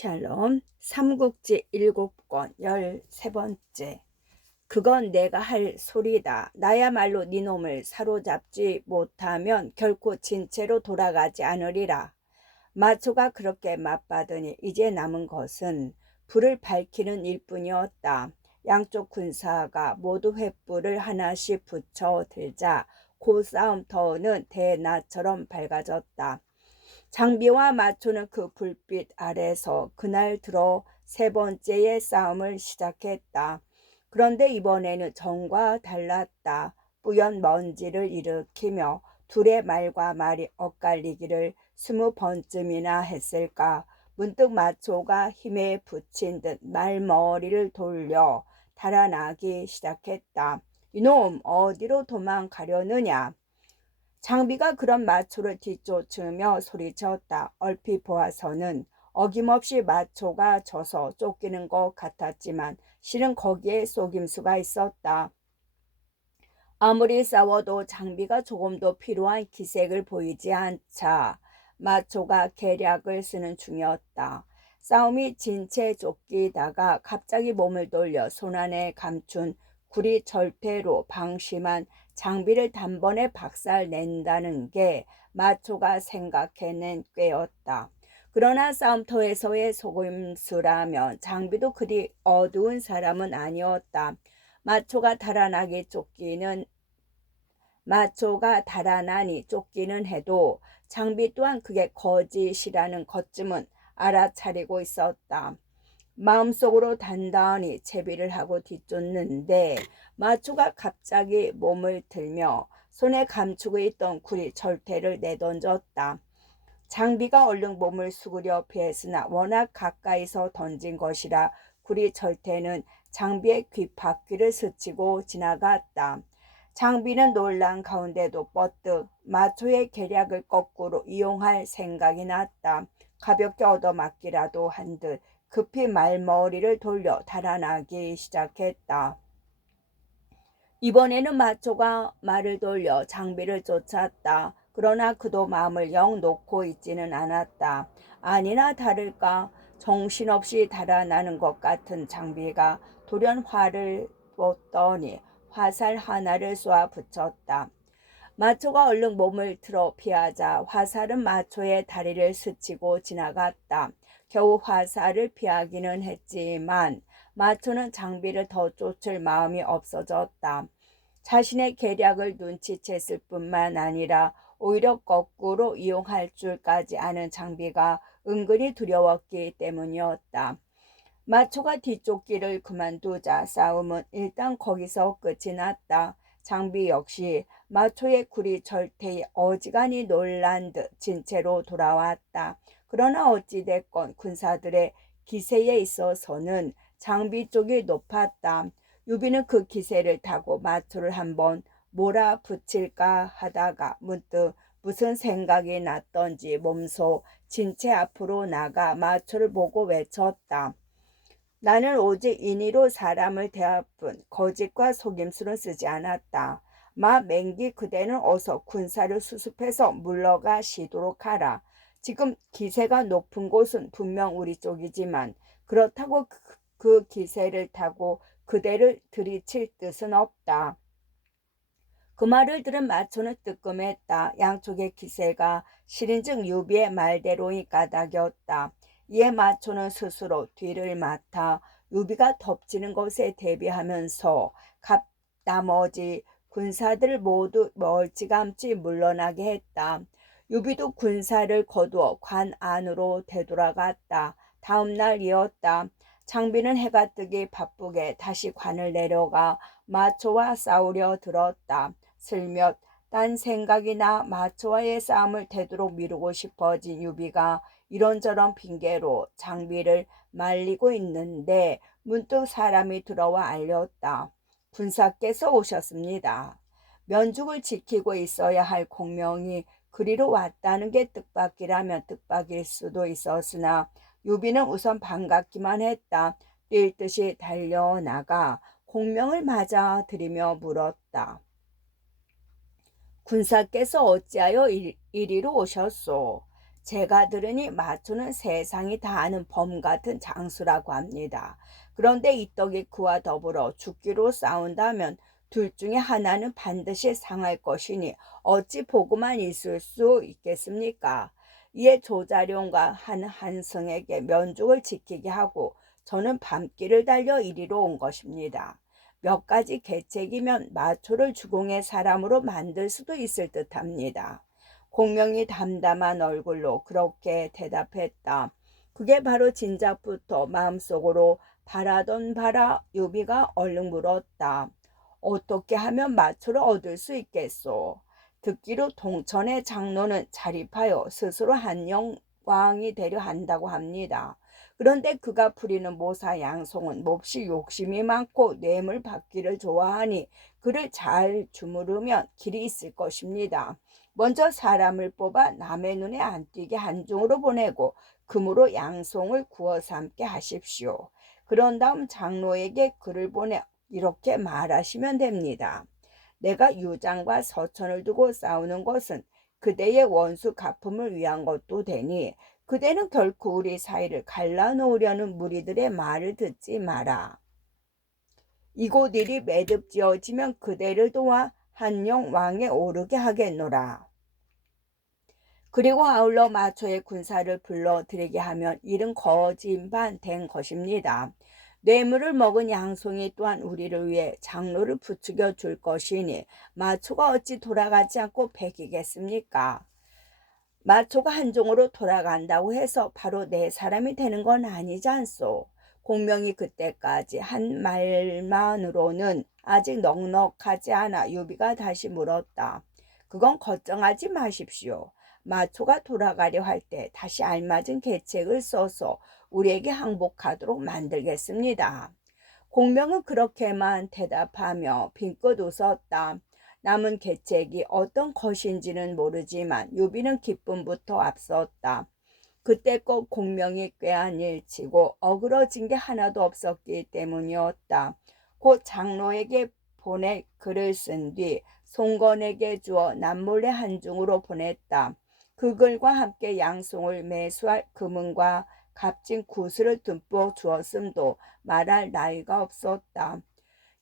샬롬 삼국지 7권 13번째. 그건 내가 할 소리다. 나야말로 네 놈을 사로잡지 못하면 결코 진채로 돌아가지 않으리라. 마초가 그렇게 맞받으니 이제 남은 것은 불을 밝히는 일뿐이었다. 양쪽 군사가 모두 횃불을 하나씩 붙여 들자 그 싸움터는 대낮처럼 밝아졌다. 장비와 마초는 그 불빛 아래서 그날 들어 세 번째의 싸움을 시작했다. 그런데 이번에는 전과 달랐다. 뿌연 먼지를 일으키며 둘의 말과 말이 엇갈리기를 20번쯤이나 했을까. 문득 마초가 힘에 붙인 듯 말머리를 돌려 달아나기 시작했다. 이놈 어디로 도망가려느냐. 장비가 그런 마초를 뒤쫓으며 소리쳤다. 얼핏 보아서는 어김없이 마초가 져서 쫓기는 것 같았지만 실은 거기에 속임수가 있었다. 아무리 싸워도 장비가 조금도 필요한 기색을 보이지 않자 마초가 계략을 쓰는 중이었다. 싸움이 진 채 쫓기다가 갑자기 몸을 돌려 손안에 감춘 구리 절퇴로 방심한 장비를 단번에 박살낸다는 게 마초가 생각해낸 꾀였다. 그러나 싸움터에서의 속임수라면 장비도 그리 어두운 사람은 아니었다. 마초가 달아나니 쫓기는 해도 장비 또한 그게 거짓이라는 것쯤은 알아차리고 있었다. 마음속으로 단단히 채비를 하고 뒤쫓는데 마초가 갑자기 몸을 들며 손에 감추고 있던 구리 절퇴를 내던졌다. 장비가 얼른 몸을 수그려 피했으나 워낙 가까이서 던진 것이라 구리 절퇴는 장비의 귓바퀴를 스치고 지나갔다. 장비는 놀란 가운데도 뻗뜩 마초의 계략을 거꾸로 이용할 생각이 났다. 가볍게 얻어맞기라도 한 듯 급히 말머리를 돌려 달아나기 시작했다. 이번에는 마초가 말을 돌려 장비를 쫓았다. 그러나 그도 마음을 영 놓고 있지는 않았다. 아니나 다를까 정신없이 달아나는 것 같은 장비가 돌연 활을 뻗더니 화살 하나를 쏘아 붙였다. 마초가 얼른 몸을 틀어 피하자 화살은 마초의 다리를 스치고 지나갔다. 겨우 화살을 피하기는 했지만 마초는 장비를 더 쫓을 마음이 없어졌다. 자신의 계략을 눈치챘을 뿐만 아니라 오히려 거꾸로 이용할 줄까지 아는 장비가 은근히 두려웠기 때문이었다. 마초가 뒤쫓기를 그만두자 싸움은 일단 거기서 끝이 났다. 장비 역시 마초의 구리 절퇴에 어지간히 놀란 듯 진채로 돌아왔다. 그러나 어찌됐건 군사들의 기세에 있어서는 장비 쪽이 높았다. 유비는 그 기세를 타고 마초를 한번 몰아붙일까 하다가 문득 무슨 생각이 났던지 몸소 진채 앞으로 나가 마초를 보고 외쳤다. 나는 오직 인의로 사람을 대할 뿐 거짓과 속임수는 쓰지 않았다. 마 맹기 그대는 어서 군사를 수습해서 물러가시도록 하라. 지금 기세가 높은 곳은 분명 우리 쪽이지만 그렇다고 그 기세를 타고 그대를 들이칠 뜻은 없다. 그 말을 들은 마초는 뜨끔했다. 양쪽의 기세가 실인즉 유비의 말대로이 까닭이었다. 이에 마초는 스스로 뒤를 맡아 유비가 덮치는 것에 대비하면서 나머지 군사들을 모두 멀찌감치 물러나게 했다. 유비도 군사를 거두어 관 안으로 되돌아갔다. 다음 날이었다. 장비는 해가 뜨기 바쁘게 다시 관을 내려가 마초와 싸우려 들었다. 슬며시 딴 생각이나 마초와의 싸움을 되도록 미루고 싶어진 유비가 이런저런 핑계로 장비를 말리고 있는데 문득 사람이 들어와 알렸다. 군사께서 오셨습니다. 면죽을 지키고 있어야 할 공명이 그리로 왔다는 게 뜻밖이라면 뜻밖일 수도 있었으나 유비는 우선 반갑기만 했다. 뛸 듯이 달려나가 공명을 맞아들이며 물었다. 군사께서 어찌하여 이리로 오셨소? 제가 들으니 마초는 세상이 다 아는 범 같은 장수라고 합니다. 그런데 이 떡이 그와 더불어 죽기로 싸운다면 둘 중에 하나는 반드시 상할 것이니 어찌 보고만 있을 수 있겠습니까? 이에 조자룡과 한한승에게 면죽을 지키게 하고 저는 밤길을 달려 이리로 온 것입니다. 몇 가지 계책이면 마초를 주공의 사람으로 만들 수도 있을 듯합니다. 공명이 담담한 얼굴로 그렇게 대답했다. 그게 바로 진작부터 마음속으로 바라던 바라. 유비가 얼른 물었다. 어떻게 하면 마초를 얻을 수 있겠소? 듣기로 동천의 장로는 자립하여 스스로 한영왕이 되려 한다고 합니다. 그런데 그가 부리는 모사 양송은 몹시 욕심이 많고 뇌물 받기를 좋아하니 그를 잘 주무르면 길이 있을 것입니다. 먼저 사람을 뽑아 남의 눈에 안 띄게 한중으로 보내고 금으로 양송을 구워 삶게 하십시오. 그런 다음 장로에게 글을 보내 이렇게 말하시면 됩니다. 내가 유장과 서천을 두고 싸우는 것은 그대의 원수 갚음을 위한 것도 되니 그대는 결코 우리 사이를 갈라놓으려는 무리들의 말을 듣지 마라. 이곳 일이 매듭지어지면 그대를 도와 한영 왕에 오르게 하겠노라. 그리고 아울러 마초의 군사를 불러들이게 하면 일은 거진반 된 것입니다. 뇌물을 먹은 양송이 또한 우리를 위해 장로를 부추겨 줄 것이니 마초가 어찌 돌아가지 않고 배기겠습니까? 마초가 한종으로 돌아간다고 해서 바로 내 사람이 되는 건 아니지 않소. 공명이 그때까지 한 말만으로는 아직 넉넉하지 않아 유비가 다시 물었다. 그건 걱정하지 마십시오. 마초가 돌아가려 할 때 다시 알맞은 계책을 써서 우리에게 항복하도록 만들겠습니다. 공명은 그렇게만 대답하며 빙긋 웃었다. 남은 계책이 어떤 것인지는 모르지만 유비는 기쁨부터 앞섰다. 그때껏 공명이 꾀안일치고 어그러진 게 하나도 없었기 때문이었다. 곧 장로에게 보내 글을 쓴 뒤 송건에게 주어 남몰래 한중으로 보냈다. 그 글과 함께 양송을 매수할 금은과 값진 구슬을 듬뿍 주었음도 말할 나위가 없었다.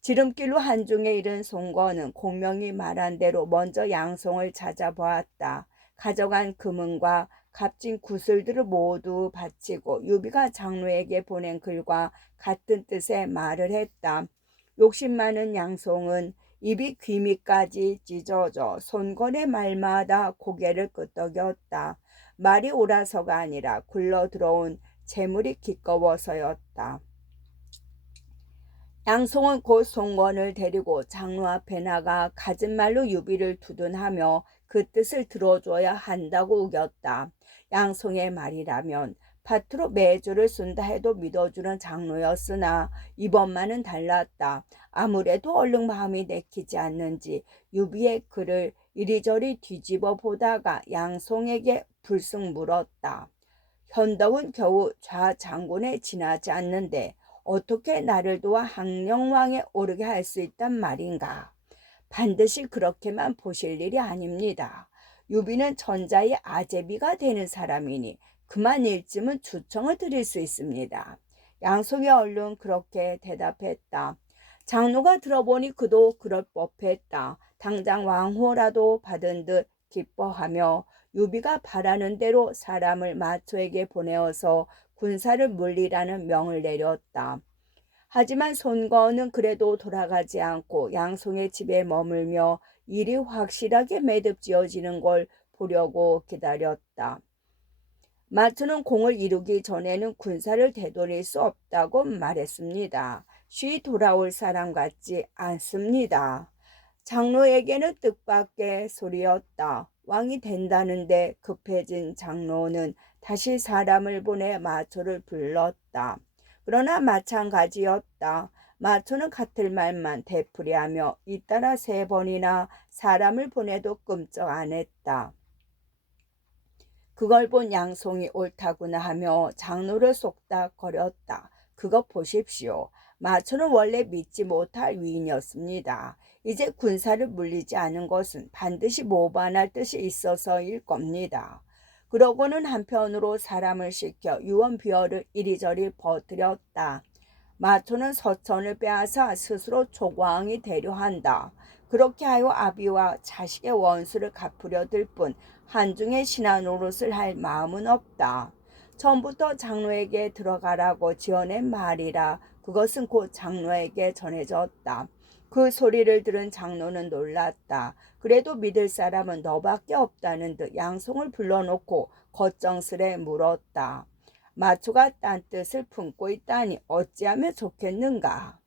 지름길로 한중에 이른 송건은 공명이 말한 대로 먼저 양송을 찾아보았다. 가져간 금은과 값진 구슬들을 모두 바치고 유비가 장로에게 보낸 글과 같은 뜻의 말을 했다. 욕심 많은 양송은 입이 귀 밑까지 찢어져 손건의 말마다 고개를 끄덕였다. 말이 옳아서가 아니라 굴러들어온 재물이 기꺼워서였다. 양송은 곧 송건을 데리고 장로 앞에 나가 갖은 말로 유비를 두둔하며 그 뜻을 들어줘야 한다고 우겼다. 양송의 말이라면 밭으로 매주를 쓴다 해도 믿어주는 장로였으나 이번만은 달랐다. 아무래도 얼른 마음이 내키지 않는지 유비의 글을 이리저리 뒤집어 보다가 양송에게 불쑥 물었다. 현덕은 겨우 좌장군에 지나지 않는데 어떻게 나를 도와 항령왕에 오르게 할 수 있단 말인가? 반드시 그렇게만 보실 일이 아닙니다. 유비는 전자의 아제비가 되는 사람이니 그만 일쯤은 주청을 드릴 수 있습니다. 양송이 얼른 그렇게 대답했다. 장로가 들어보니 그도 그럴 법했다. 당장 왕호라도 받은 듯 기뻐하며 유비가 바라는 대로 사람을 마초에게 보내어서 군사를 물리라는 명을 내렸다. 하지만 손건은 그래도 돌아가지 않고 양송의 집에 머물며 일이 확실하게 매듭지어지는 걸 보려고 기다렸다. 마초는 공을 이루기 전에는 군사를 되돌릴 수 없다고 말했습니다. 쉬 돌아올 사람 같지 않습니다. 장로에게는 뜻밖의 소리였다. 왕이 된다는데 급해진 장로는 다시 사람을 보내 마초를 불렀다. 그러나 마찬가지였다. 마초는 같을 말만 되풀이하며 잇따라 3번이나 사람을 보내도 끔찍 안 했다. 그걸 본 양송이 옳다구나 하며 장로를 속닥거렸다. 그것 보십시오. 마초는 원래 믿지 못할 위인이었습니다. 이제 군사를 물리지 않은 것은 반드시 모반할 뜻이 있어서일 겁니다. 그러고는 한편으로 사람을 시켜 유언비어를 이리저리 퍼뜨렸다. 마초는 서천을 빼앗아 스스로 조광이 되려 한다. 그렇게 하여 아비와 자식의 원수를 갚으려 들 뿐 한중의 신하 노릇을 할 마음은 없다. 처음부터 장로에게 들어가라고 지어낸 말이라 그것은 곧 장로에게 전해졌다. 그 소리를 들은 장로는 놀랐다. 그래도 믿을 사람은 너밖에 없다는 듯 양송을 불러놓고 걱정스레 물었다. 마초가 딴 뜻을 품고 있다니 어찌하면 좋겠는가.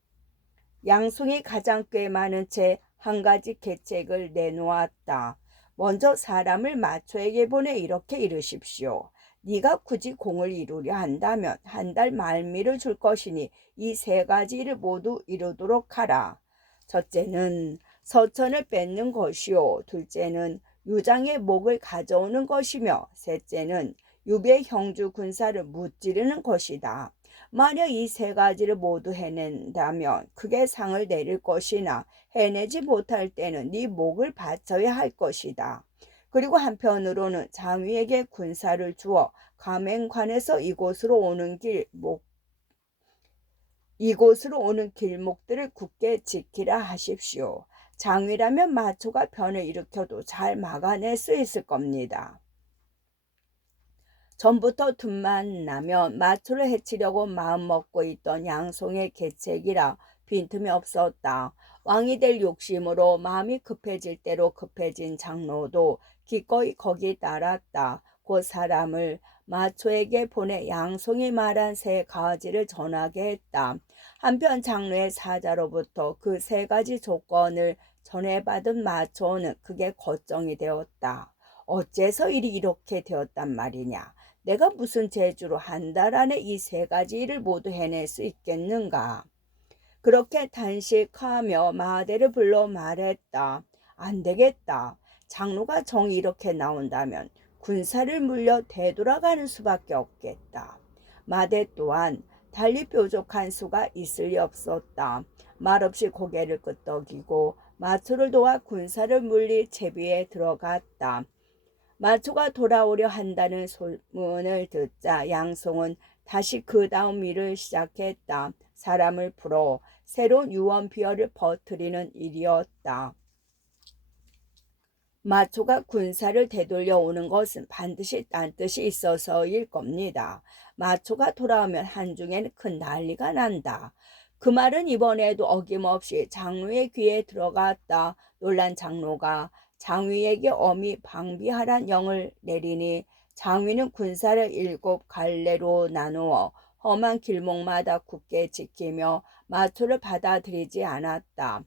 양송이 가장 꽤 많은 채 한 가지 계책을 내놓았다. 먼저 사람을 마초에게 보내 이렇게 이르십시오. 네가 굳이 공을 이루려 한다면 한 달 말미를 줄 것이니 이 세 가지를 모두 이루도록 하라. 첫째는 서천을 뺏는 것이요, 둘째는 유장의 목을 가져오는 것이며 셋째는 유비의 형주 군사를 무찌르는 것이다. 만약 이 세 가지를 모두 해낸다면 크게 상을 내릴 것이나 해내지 못할 때는 네 목을 바쳐야 할 것이다. 그리고 한편으로는 장위에게 군사를 주어 가맹관에서 이곳으로 오는 길목들을 굳게 지키라 하십시오. 장위라면 마초가 변을 일으켜도 잘 막아낼 수 있을 겁니다. 전부터 틈만 나면 마초를 해치려고 마음먹고 있던 양송의 계책이라 빈틈이 없었다. 왕이 될 욕심으로 마음이 급해질 대로 급해진 장로도 기꺼이 거기 따랐다. 그 사람을 마초에게 보내 양송이 말한 세 가지를 전하게 했다. 한편 장로의 사자로부터 그 세 가지 조건을 전해받은 마초는 크게 걱정이 되었다. 어째서 일이 이렇게 되었단 말이냐. 내가 무슨 재주로 한 달 안에 이 세 가지 일을 모두 해낼 수 있겠는가. 그렇게 단식하며 마하대를 불러 말했다. 안 되겠다. 장로가 정이 이렇게 나온다면 군사를 물려 되돌아가는 수밖에 없겠다. 마대 또한 달리 뾰족한 수가 있을 리 없었다. 말없이 고개를 끄덕이고 마초를 도와 군사를 물릴 채비에 들어갔다. 마초가 돌아오려 한다는 소문을 듣자 양송은 다시 그 다음 일을 시작했다. 사람을 풀어 새로운 유언비어를 퍼뜨리는 일이었다. 마초가 군사를 되돌려 오는 것은 반드시 딴 뜻이 있어서일 겁니다. 마초가 돌아오면 한중에는 큰 난리가 난다. 그 말은 이번에도 어김없이 장로의 귀에 들어갔다. 놀란 장로가 장위에게 엄히 방비하란 영을 내리니 장위는 군사를 7 갈래로 나누어 험한 길목마다 굳게 지키며 마초를 받아들이지 않았다.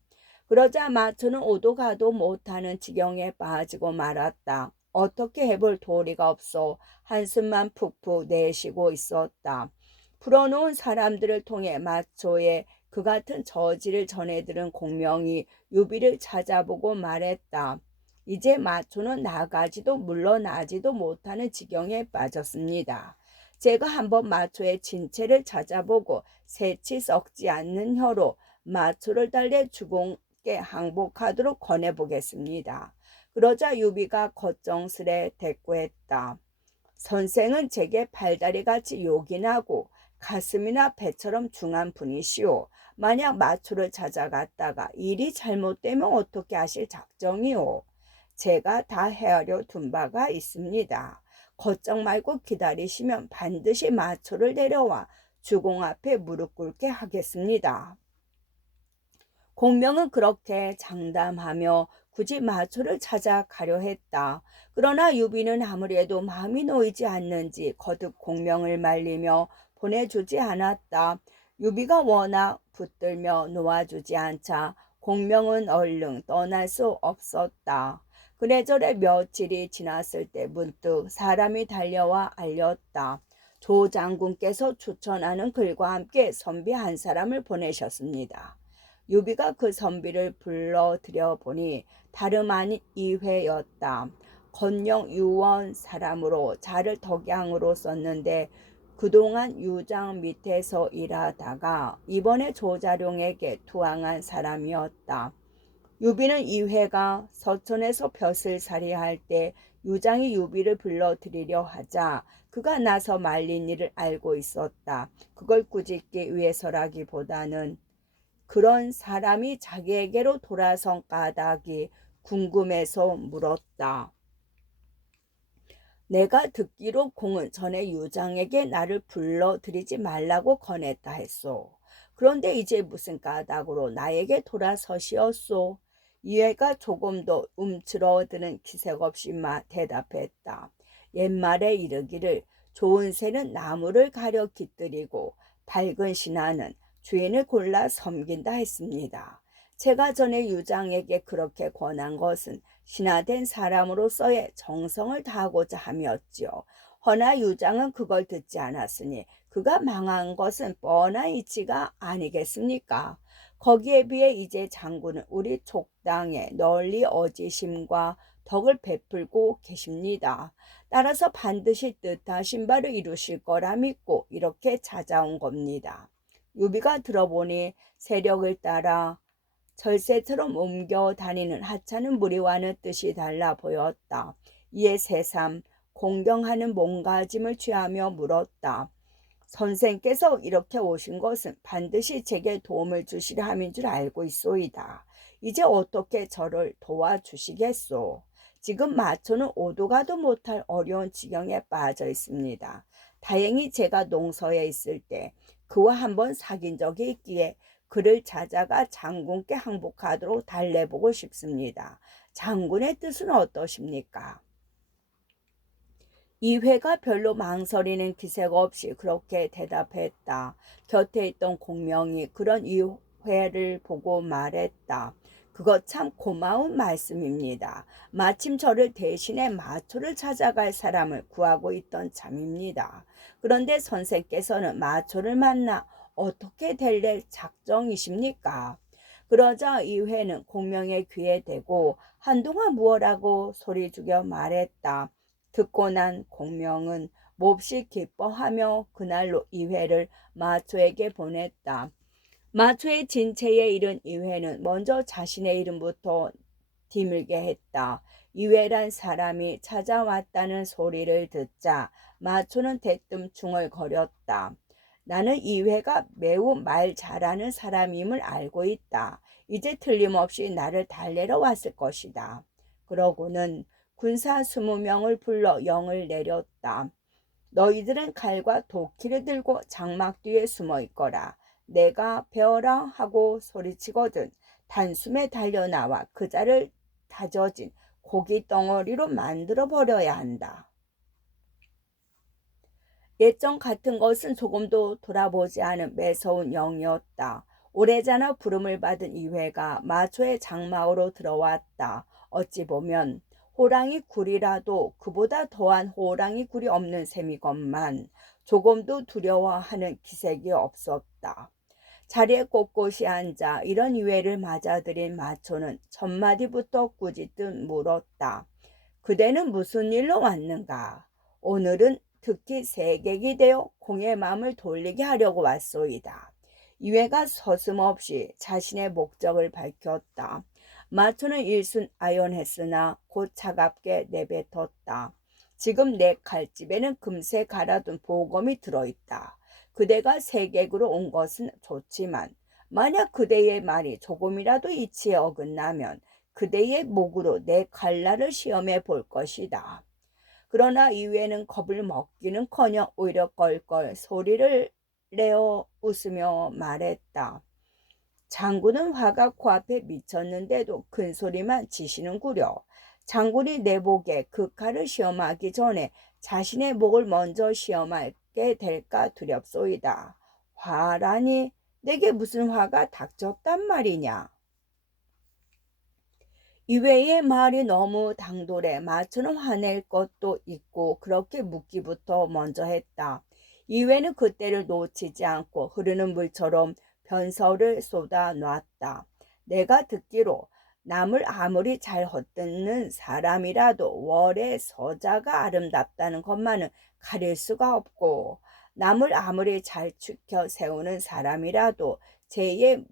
그러자 마초는 오도 가도 못하는 지경에 빠지고 말았다. 어떻게 해볼 도리가 없어 한숨만 푹푹 내쉬고 있었다. 풀어놓은 사람들을 통해 마초의 그 같은 저지를 전해들은 공명이 유비를 찾아보고 말했다. 이제 마초는 나가지도 물러나지도 못하는 지경에 빠졌습니다. 제가 한번 마초의 진체를 찾아보고 새치 썩지 않는 혀로 마초를 달래 주공께 항복하도록 권해보겠습니다. 그러자 유비가 걱정스레 대꾸했다. 선생은 제게 발다리같이 요긴하고 가슴이나 배처럼 중한 분이시오. 만약 마초를 찾아갔다가 일이 잘못되면 어떻게 하실 작정이오? 제가 다 헤아려 둔 바가 있습니다. 걱정 말고 기다리시면 반드시 마초를 데려와 주공 앞에 무릎 꿇게 하겠습니다. 공명은 그렇게 장담하며 굳이 마초를 찾아가려 했다. 그러나 유비는 아무래도 마음이 놓이지 않는지 거듭 공명을 말리며 보내주지 않았다. 유비가 워낙 붙들며 놓아주지 않자 공명은 얼른 떠날 수 없었다. 그래저래 며칠이 지났을 때 문득 사람이 달려와 알렸다. 조 장군께서 추천하는 글과 함께 선비 한 사람을 보내셨습니다. 유비가 그 선비를 불러들여 보니 다름 아닌 이회였다. 건영 유원 사람으로 자를 덕양으로 썼는데 그동안 유장 밑에서 일하다가 이번에 조자룡에게 투항한 사람이었다. 유비는 이회가 서천에서 벼슬살이할 때 유장이 유비를 불러들이려 하자 그가 나서 말린 일을 알고 있었다. 그걸 꾸짖기 위해서라기보다는 그런 사람이 자기에게로 돌아선 까닭이 궁금해서 물었다. 내가 듣기로 공은 전에 유장에게 나를 불러들이지 말라고 권했다 했소. 그런데 이제 무슨 까닭으로 나에게 돌아서시었소? 이해가 조금 더 움츠러드는 기색 없이 대답했다. 옛말에 이르기를 좋은 새는 나무를 가려 깃들이고 밝은 신하는 주인을 골라 섬긴다 했습니다. 제가 전에 유장에게 그렇게 권한 것은 신하된 사람으로서의 정성을 다하고자 함이었지요. 허나 유장은 그걸 듣지 않았으니 그가 망한 것은 뻔한 이치가 아니겠습니까? 거기에 비해 이제 장군은 우리 족당에 널리 어지심과 덕을 베풀고 계십니다. 따라서 반드시 뜻하신 바를 이루실 거라 믿고 이렇게 찾아온 겁니다. 유비가 들어보니 세력을 따라 절세처럼 옮겨 다니는 하찮은 무리와는 뜻이 달라 보였다. 이에 새삼 공경하는 몸가짐을 취하며 물었다. 선생께서 이렇게 오신 것은 반드시 제게 도움을 주시려 함인 줄 알고 있소이다. 이제 어떻게 저를 도와주시겠소? 지금 마초는 오도 가도 못할 어려운 지경에 빠져 있습니다. 다행히 제가 농서에 있을 때 그와 한번 사귄 적이 있기에 그를 찾아가 장군께 항복하도록 달래보고 싶습니다. 장군의 뜻은 어떠십니까? 이회가 별로 망설이는 기색 없이 그렇게 대답했다. 곁에 있던 공명이 그런 이회를 보고 말했다. 그거 참 고마운 말씀입니다. 마침 저를 대신해 마초를 찾아갈 사람을 구하고 있던 참입니다. 그런데 선생께서는 마초를 만나 어떻게 될래 작정이십니까? 그러자 이회는 공명의 귀에 대고 한동안 무엇라고 소리 죽여 말했다. 듣고 난 공명은 몹시 기뻐하며 그날로 이회를 마초에게 보냈다. 마초의 진체에 이른 이회는 먼저 자신의 이름부터 디물게 했다. 이회란 사람이 찾아왔다는 소리를 듣자 마초는 대뜸 중얼거렸다. 나는 이회가 매우 말 잘하는 사람임을 알고 있다. 이제 틀림없이 나를 달래러 왔을 것이다. 그러고는 군사 20명을 불러 영을 내렸다. 너희들은 칼과 도끼를 들고 장막 뒤에 숨어 있거라. 내가 베어라 하고 소리치거든 단숨에 달려나와 그 자를 다져진 고기 덩어리로 만들어 버려야 한다. 예전 같은 것은 조금도 돌아보지 않은 매서운 영이었다. 오래전에 부름을 받은 이회가 마초의 장막으로 들어왔다. 어찌 보면 호랑이 굴이라도 그보다 더한 호랑이 굴이 없는 셈이건만 조금도 두려워하는 기색이 없었다. 자리에 꼿꼿이 앉아 이런 이회를 맞아들인 마초는 첫마디부터 꾸짖듯 물었다. 그대는 무슨 일로 왔는가? 오늘은 특히 새객이 되어 공의 마음을 돌리게 하려고 왔소이다. 이회가 서슴없이 자신의 목적을 밝혔다. 마초는 일순 아연했으나 곧 차갑게 내뱉었다. 지금 내 칼집에는 금세 갈아둔 보검이 들어있다. 그대가 새객으로 온 것은 좋지만 만약 그대의 말이 조금이라도 이치에 어긋나면 그대의 목으로 내 칼날을 시험해 볼 것이다. 그러나 이외에는 겁을 먹기는커녕 오히려 껄껄 소리를 내어 웃으며 말했다. 장군은 화가 코앞에 미쳤는데도 큰 소리만 치시는구려. 장군이 내 목에 그 칼을 시험하기 전에 자신의 목을 먼저 시험하게 될까 두렵소이다. 화라니 내게 무슨 화가 닥쳤단 말이냐. 이외의 말이 너무 당돌해 마초는 화낼 것도 있고 그렇게 묻기부터 먼저 했다. 이외는 그때를 놓치지 않고 흐르는 물처럼 변서를 쏟아 놨다. 내가 듣기로 남을 아무리 잘 헛듣는 사람이라도 월의 서자가 아름답다는 것만은 가릴 수가 없고 남을 아무리 잘 추켜 세우는 사람이라도 제의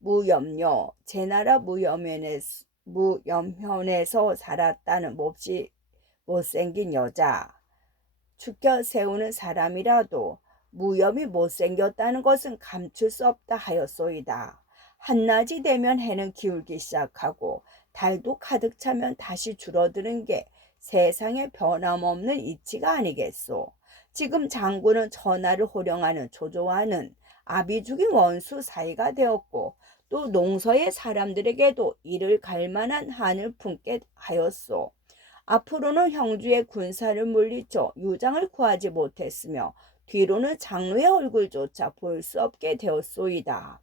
무염료, 제 나라 무염연에서 무염현에서 살았다는 몹시 못생긴 여자. 죽여 세우는 사람이라도 무염이 못생겼다는 것은 감출 수 없다 하였소이다. 한낮이 되면 해는 기울기 시작하고 달도 가득 차면 다시 줄어드는 게 세상의 변함없는 이치가 아니겠소. 지금 장군은 전하를 호령하는 조조와는 아비 죽인 원수 사이가 되었고 또 농서의 사람들에게도 이를 갈 만한 한을 품게 하였소. 앞으로는 형주의 군사를 물리쳐 유장을 구하지 못했으며 뒤로는 장로의 얼굴조차 볼 수 없게 되었소이다.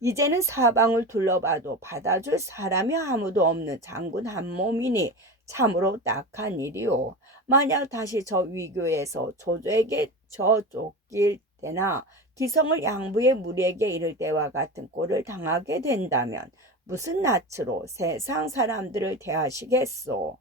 이제는 사방을 둘러봐도 받아줄 사람이 아무도 없는 장군 한 몸이니 참으로 딱한 일이오. 만약 다시 저 위교에서 조조에게 쫓길 때나 기성을 양부의 무리에게 이를 때와 같은 꼴을 당하게 된다면 무슨 낯으로 세상 사람들을 대하시겠소.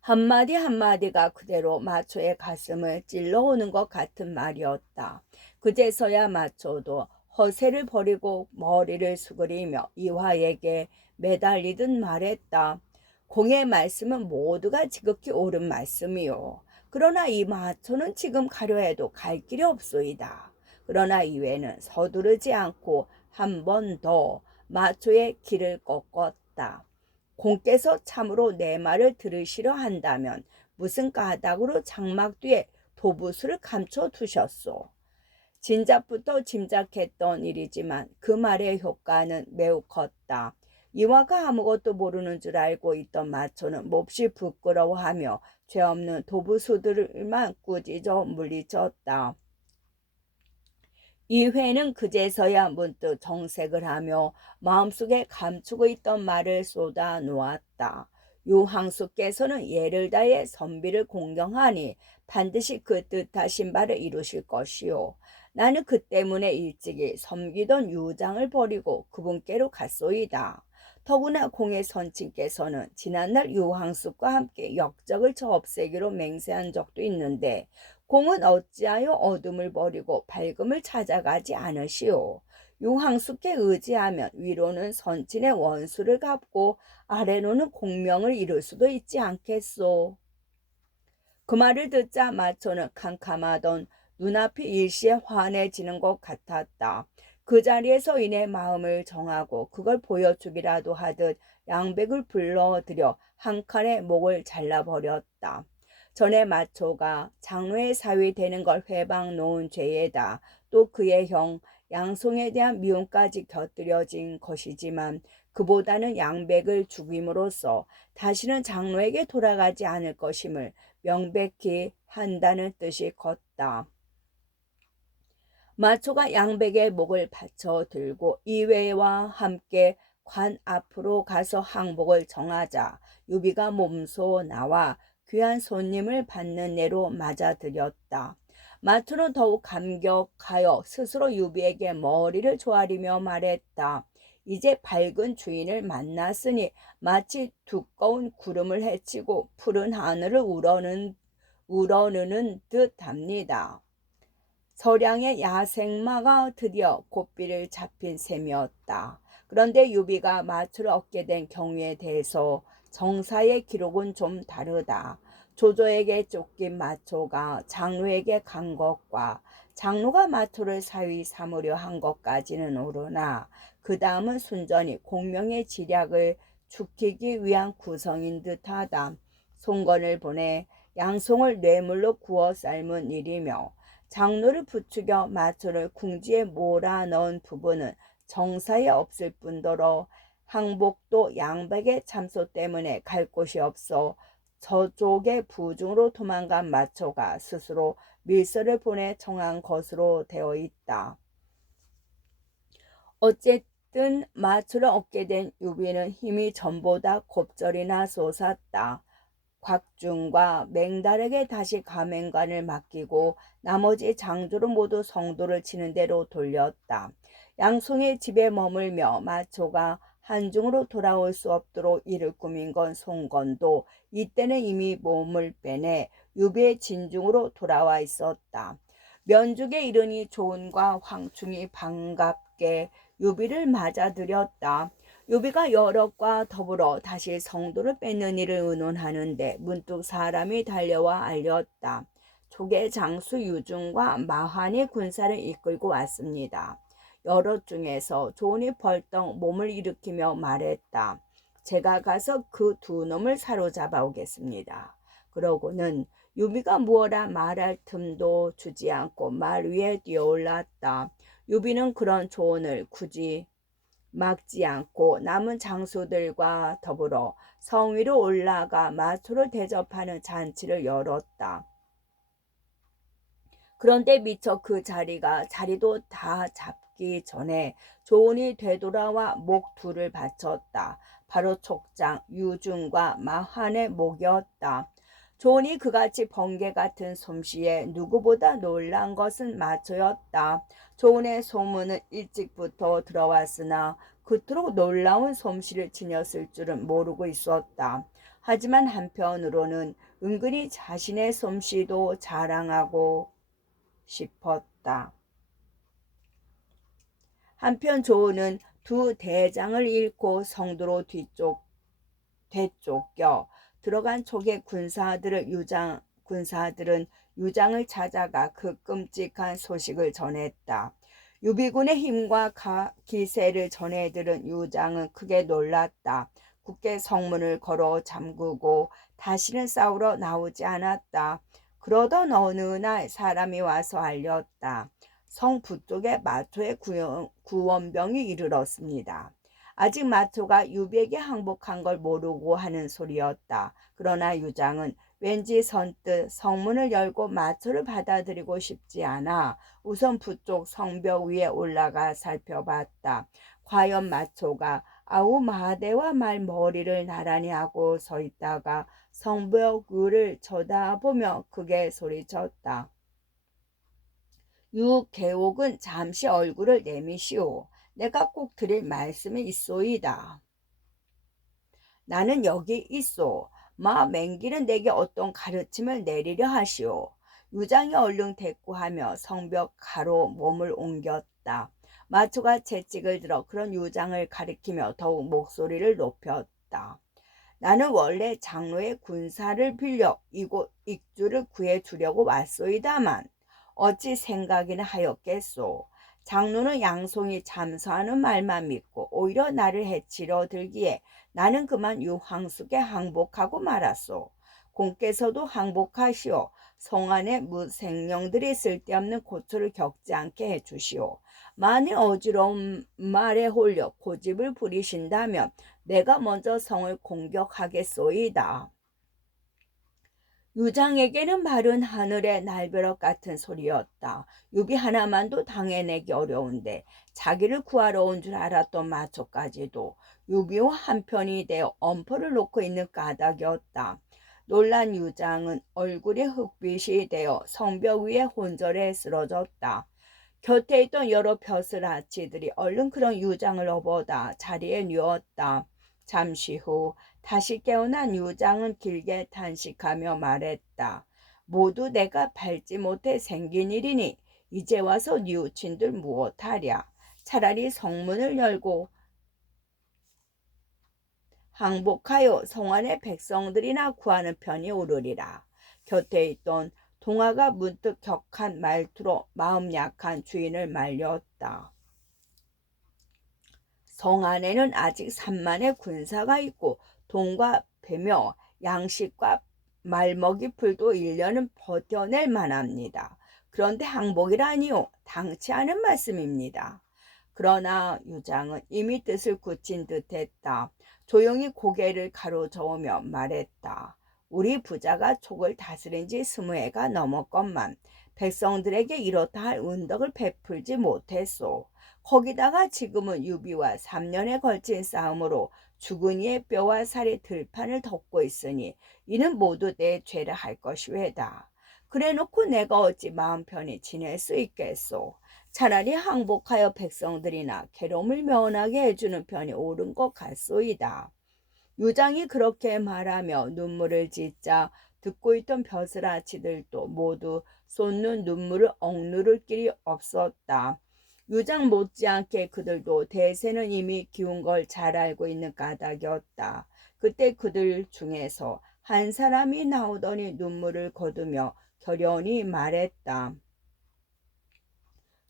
한마디 한마디가 그대로 마초의 가슴을 찔러오는 것 같은 말이었다. 그제서야 마초도 허세를 버리고 머리를 수그리며 이화에게 매달리듯 말했다. 공의 말씀은 모두가 지극히 옳은 말씀이요. 그러나 이 마초는 지금 가려 해도 갈 길이 없소이다. 그러나 이외는 서두르지 않고 한 번 더 마초의 길을 꺾었다. 공께서 참으로 내 말을 들으시려 한다면 무슨 까닭으로 장막 뒤에 도부수를 감춰 두셨소. 진작부터 짐작했던 일이지만 그 말의 효과는 매우 컸다. 이화가 아무것도 모르는 줄 알고 있던 마초는 몹시 부끄러워하며 죄 없는 도부수들만 꾸짖어 물리쳤다. 이회는 그제서야 문득 정색을 하며 마음속에 감추고 있던 말을 쏟아 놓았다. 유황수께서는 예를 다해 선비를 공경하니 반드시 그 뜻하신 바를 이루실 것이요. 나는 그 때문에 일찍이 섬기던 유장을 버리고 그분께로 갔소이다. 더구나 공의 선친께서는 지난날 유황숙과 함께 역적을 쳐 없애기로 맹세한 적도 있는데 공은 어찌하여 어둠을 버리고 밝음을 찾아가지 않으시오. 유황숙에 의지하면 위로는 선친의 원수를 갚고 아래로는 공명을 이룰 수도 있지 않겠소. 그 말을 듣자 마초는 캄캄하던 눈앞이 일시에 환해지는 것 같았다. 그 자리에서 이내 마음을 정하고 그걸 보여주기라도 하듯 양백을 불러들여 한 칼에 목을 잘라버렸다. 전에 마초가 장로의 사위 되는 걸 회방 놓은 죄에다 또 그의 형 양송에 대한 미움까지 곁들여진 것이지만 그보다는 양백을 죽임으로써 다시는 장로에게 돌아가지 않을 것임을 명백히 한다는 뜻이 컸다. 마초가 양백의 목을 받쳐 들고 이회와 함께 관 앞으로 가서 항복을 정하자 유비가 몸소 나와 귀한 손님을 받는 내로 맞아들였다. 마초는 더욱 감격하여 스스로 유비에게 머리를 조아리며 말했다. 이제 밝은 주인을 만났으니 마치 두꺼운 구름을 헤치고 푸른 하늘을 우러느는 듯합니다. 서량의 야생마가 드디어 고삐를 잡힌 셈이었다. 그런데 유비가 마초를 얻게 된 경위에 대해서 정사의 기록은 좀 다르다. 조조에게 쫓긴 마초가 장로에게 간 것과 장로가 마초를 사위 삼으려 한 것까지는 오르나 그 다음은 순전히 공명의 지략을 죽이기 위한 구성인 듯하다. 송건을 보내 양송을 뇌물로 구워 삶은 일이며 장로를 부추겨 마초를 궁지에 몰아넣은 부분은 정사에 없을 뿐더러 항복도 양백의 참소 때문에 갈 곳이 없어 저쪽의 부중으로 도망간 마초가 스스로 밀서를 보내 청한 것으로 되어 있다. 어쨌든 마초를 얻게 된 유비는 힘이 전보다 곱절이나 솟았다. 곽중과 맹달에게 다시 가맹관을 맡기고 나머지 장조를 모두 성도를 치는 대로 돌렸다. 양송의 집에 머물며 마초가 한중으로 돌아올 수 없도록 이를 꾸민 건 송건도 이때는 이미 몸을 빼내 유비의 진중으로 돌아와 있었다. 면죽에 이르니 조은과 황충이 반갑게 유비를 맞아들였다. 요비가 여럿과 더불어 다시 성도를 뺏는 일을 의논하는데 문득 사람이 달려와 알렸다. 족의 장수 유중과 마한의 군사를 이끌고 왔습니다. 여럿 중에서 조은이 벌떡 몸을 일으키며 말했다. 제가 가서 그 두 놈을 사로잡아 오겠습니다. 그러고는 요비가 무어라 말할 틈도 주지 않고 말 위에 뛰어올랐다. 요비는 그런 조언을 굳이 막지 않고 남은 장수들과 더불어 성 위로 올라가 마초를 대접하는 잔치를 열었다. 그런데 미처 그 자리도 다 잡기 전에 조은이 되돌아와 목 둘을 바쳤다. 바로 촉장 유중과 마한의 목이었다. 조은이 그같이 번개 같은 솜씨에 누구보다 놀란 것은 마초였다. 조은의 소문은 일찍부터 들어왔으나 그토록 놀라운 솜씨를 지녔을 줄은 모르고 있었다. 하지만 한편으로는 은근히 자신의 솜씨도 자랑하고 싶었다. 한편 조은은 두 대장을 잃고 성도로 되쫓겨 들어간 촉의 군사들은 유장을 찾아가 그 끔찍한 소식을 전했다. 유비군의 힘과 기세를 전해들은 유장은 크게 놀랐다. 굳게 성문을 걸어 잠그고 다시는 싸우러 나오지 않았다. 그러던 어느 날 사람이 와서 알렸다. 성 북쪽에 마초의 구원병이 이르렀습니다. 아직 마초가 유비에게 항복한 걸 모르고 하는 소리였다. 그러나 유장은 왠지 선뜻 성문을 열고 마초를 받아들이고 싶지 않아 우선 북쪽 성벽 위에 올라가 살펴봤다. 과연 마초가 아우 마대와 말머리를 나란히 하고 서 있다가 성벽 위를 쳐다보며 크게 소리쳤다. 유계옥은 잠시 얼굴을 내미시오. 내가 꼭 드릴 말씀이 있소이다. 나는 여기 있소. 마 맹길은 내게 어떤 가르침을 내리려 하시오. 유장이 얼른 대꾸하며 성벽 가로 몸을 옮겼다. 마초가 채찍을 들어 그런 유장을 가리키며 더욱 목소리를 높였다. 나는 원래 장로의 군사를 빌려 이곳 익주를 구해주려고 왔소이다만 어찌 생각이나 하였겠소. 장로는 양송이 잠수하는 말만 믿고 오히려 나를 해치려 들기에 나는 그만 유황숙에 항복하고 말았소. 공께서도 항복하시오. 성 안에 무생령들이 쓸데없는 고초를 겪지 않게 해주시오. 만일 어지러운 말에 홀려 고집을 부리신다면 내가 먼저 성을 공격하겠소이다. 유장에게는 마른 하늘의 날벼락 같은 소리였다. 유비 하나만도 당해내기 어려운데 자기를 구하러 온 줄 알았던 마초까지도 유비와 한편이 되어 엄포를 놓고 있는 까닭이었다. 놀란 유장은 얼굴이 흑빛이 되어 성벽 위에 혼절에 쓰러졌다. 곁에 있던 여러 벼슬아치들이 얼른 그런 유장을 업어다 자리에 누웠다. 잠시 후 다시 깨어난 유장은 길게 탄식하며 말했다. 모두 내가 밟지 못해 생긴 일이니 이제 와서 뉘우친들 무엇하랴. 차라리 성문을 열고 항복하여 성안의 백성들이나 구하는 편이 오르리라. 곁에 있던 동화가 문득 격한 말투로 마음 약한 주인을 말렸다. 성 안에는 아직 3만의 군사가 있고 돈과 배며 양식과 말먹이 풀도 1년은 버텨낼 만합니다. 그런데 항복이라니요. 당치 않은 말씀입니다. 그러나 유장은 이미 뜻을 굳힌 듯했다. 조용히 고개를 가로저으며 말했다. 우리 부자가 촉을 다스린 지 20해가 넘었건만 백성들에게 이렇다 할 은덕을 베풀지 못했소. 거기다가 지금은 유비와 3년에 걸친 싸움으로 죽은 이의 뼈와 살이 들판을 덮고 있으니 이는 모두 내 죄라 할 것이외다. 그래놓고 내가 어찌 마음 편히 지낼 수 있겠소. 차라리 항복하여 백성들이나 괴로움을 면하게 해주는 편이 옳은 것 같소이다. 유장이 그렇게 말하며 눈물을 짓자 듣고 있던 벼슬아치들도 모두 쏟는 눈물을 억누를 길이 없었다. 유장 못지않게 그들도 대세는 이미 기운 걸 잘 알고 있는 까닭이었다. 그때 그들 중에서 한 사람이 나오더니 눈물을 거두며 결연히 말했다.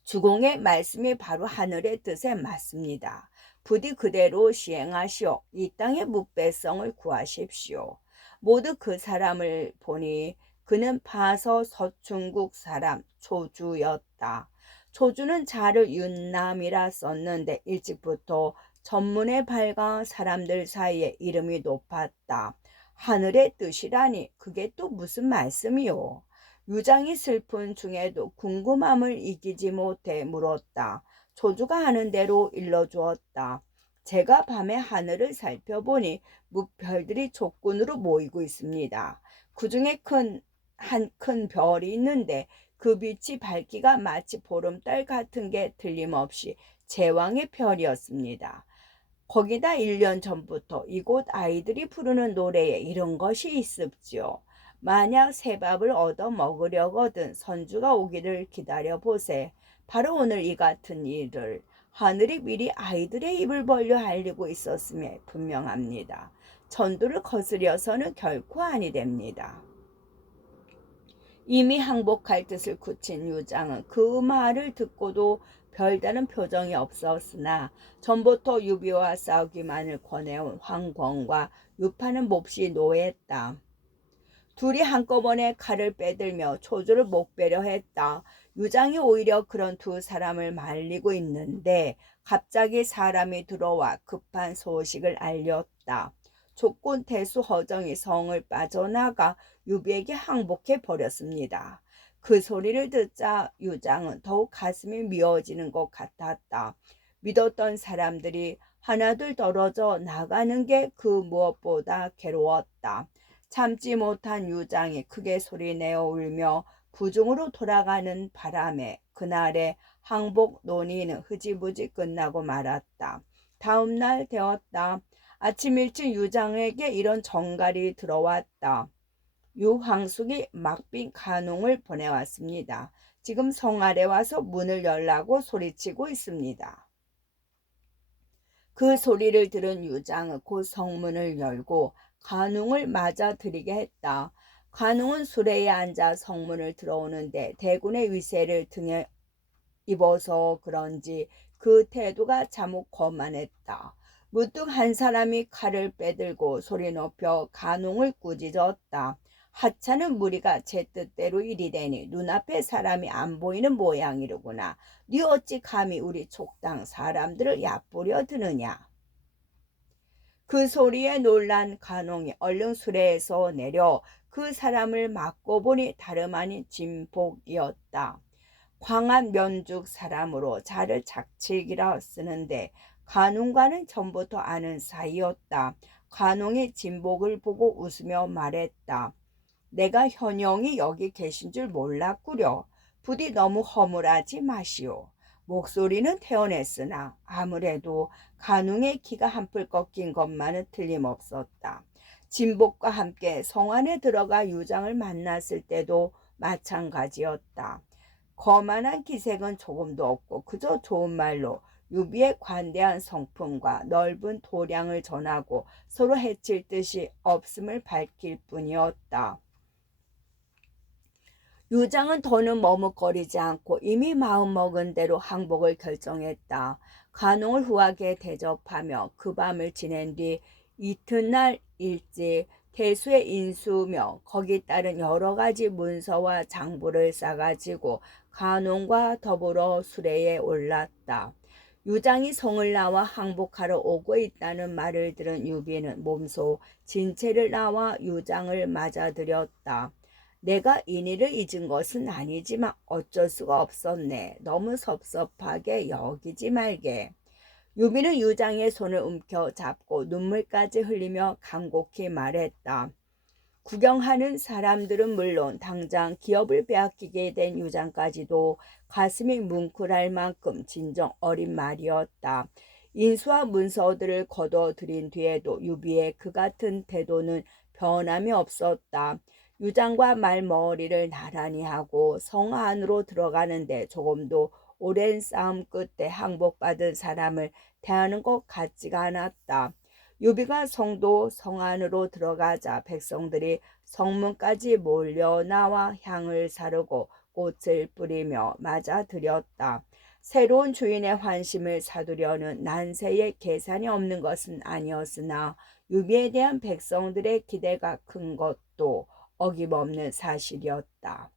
주공의 말씀이 바로 하늘의 뜻에 맞습니다. 부디 그대로 시행하시오. 이 땅의 묵배성을 구하십시오. 모두 그 사람을 보니 그는 파서 서충국 사람 초주였다. 초주는 자를 윤남이라 썼는데 일찍부터 전문에 밝아 사람들 사이에 이름이 높았다. 하늘의 뜻이라니 그게 또 무슨 말씀이오? 유장이 슬픈 중에도 궁금함을 이기지 못해 물었다. 조주가 하는 대로 일러주었다. 제가 밤에 하늘을 살펴보니 무별들이 족군으로 모이고 있습니다. 그 중에 한 큰 별이 있는데 그 빛이 밝기가 마치 보름달 같은 게 틀림없이 제왕의 별이었습니다. 거기다 1년 전부터 이곳 아이들이 부르는 노래에 이런 것이 있습지요. 만약 새밥을 얻어 먹으려거든 선주가 오기를 기다려 보세. 바로 오늘 이 같은 일을 하늘이 미리 아이들의 입을 벌려 알리고 있었음에 분명합니다. 전도를 거스려서는 결코 아니 됩니다. 이미 항복할 뜻을 굳힌 유장은 그 말을 듣고도 별다른 표정이 없었으나 전부터 유비와 싸우기만을 권해온 황권과 유파는 몹시 노했다. 둘이 한꺼번에 칼을 빼들며 초조를 목베려 했다. 유장이 오히려 그런 두 사람을 말리고 있는데 갑자기 사람이 들어와 급한 소식을 알렸다. 족군 대수 허정이 성을 빠져나가 유비에게 항복해 버렸습니다. 그 소리를 듣자 유장은 더욱 가슴이 미어지는 것 같았다. 믿었던 사람들이 하나둘 떨어져 나가는 게 그 무엇보다 괴로웠다. 참지 못한 유장이 크게 소리내어 울며 부중으로 돌아가는 바람에 그날의 항복 논의는 흐지부지 끝나고 말았다. 다음 날 되었다. 아침 일찍 유장에게 이런 정갈이 들어왔다. 유황숙이 막빈 간홍을 보내왔습니다. 지금 성 아래 와서 문을 열라고 소리치고 있습니다. 그 소리를 들은 유장은 곧 성문을 열고 간홍을 맞아들이게 했다. 간홍은 수레에 앉아 성문을 들어오는데 대군의 위세를 등에 입어서 그런지 그 태도가 참혹 거만했다. 무뚝 한 사람이 칼을 빼들고 소리 높여 간홍을 꾸짖었다. 하찮은 무리가 제 뜻대로 일이 되니 눈앞에 사람이 안 보이는 모양이로구나. 네 어찌 감히 우리 족당 사람들을 얕보려 드느냐. 그 소리에 놀란 간홍이 얼른 수레에서 내려 그 사람을 맞고 보니 다름 아닌 진복이었다. 광한 면죽 사람으로 자를 작칙이라 쓰는데 간홍과는 전부터 아는 사이였다. 간홍이 진복을 보고 웃으며 말했다. 내가 현영이 여기 계신 줄 몰랐구려. 부디 너무 허물하지 마시오. 목소리는 태어냈으나 아무래도 간웅의 키가 한풀 꺾인 것만은 틀림없었다. 진복과 함께 성 안에 들어가 유장을 만났을 때도 마찬가지였다. 거만한 기색은 조금도 없고 그저 좋은 말로 유비의 관대한 성품과 넓은 도량을 전하고 서로 해칠 뜻이 없음을 밝힐 뿐이었다. 유장은 더는 머뭇거리지 않고 이미 마음먹은 대로 항복을 결정했다. 간홍을 후하게 대접하며 그 밤을 지낸 뒤 이튿날 일찍 태수의 인수며 거기 따른 여러 가지 문서와 장부를 싸가지고 간홍과 더불어 수레에 올랐다. 유장이 성을 나와 항복하러 오고 있다는 말을 들은 유비는 몸소 진체를 나와 유장을 맞아들였다. 내가 인의를 잊은 것은 아니지만 어쩔 수가 없었네. 너무 섭섭하게 여기지 말게. 유비는 유장의 손을 움켜 잡고 눈물까지 흘리며 간곡히 말했다. 구경하는 사람들은 물론 당장 기업을 빼앗기게 된 유장까지도 가슴이 뭉클할 만큼 진정 어린 말이었다. 인수와 문서들을 거둬들인 뒤에도 유비의 그 같은 태도는 변함이 없었다. 유장과 말머리를 나란히 하고 성 안으로 들어가는데 조금도 오랜 싸움 끝에 항복받은 사람을 대하는 것 같지가 않았다. 유비가 성도 성 안으로 들어가자 백성들이 성문까지 몰려나와 향을 사르고 꽃을 뿌리며 맞아들였다. 새로운 주인의 환심을 사두려는 난세의 계산이 없는 것은 아니었으나 유비에 대한 백성들의 기대가 큰 것도 어김없는 사실이었다.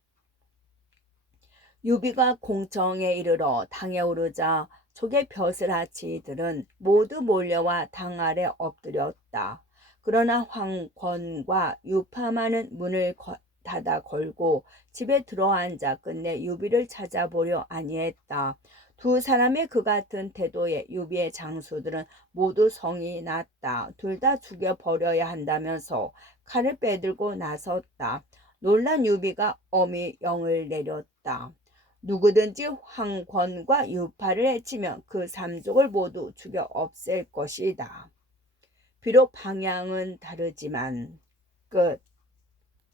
유비가 공청에 이르러 당에 오르자 족의 벼슬아치들은 모두 몰려와 당 아래 엎드렸다. 그러나 황권과 유파만은 문을 닫아 걸고 집에 들어앉아 끝내 유비를 찾아보려 아니했다. 두 사람의 그 같은 태도에 유비의 장수들은 모두 성이 났다. 둘 다 죽여버려야 한다면서 칼을 빼들고 나섰다. 놀란 유비가 엄히 영을 내렸다. 누구든지 황권과 유파를 해치면 그 삼족을 모두 죽여 없앨 것이다. 비록 방향은 다르지만 끝.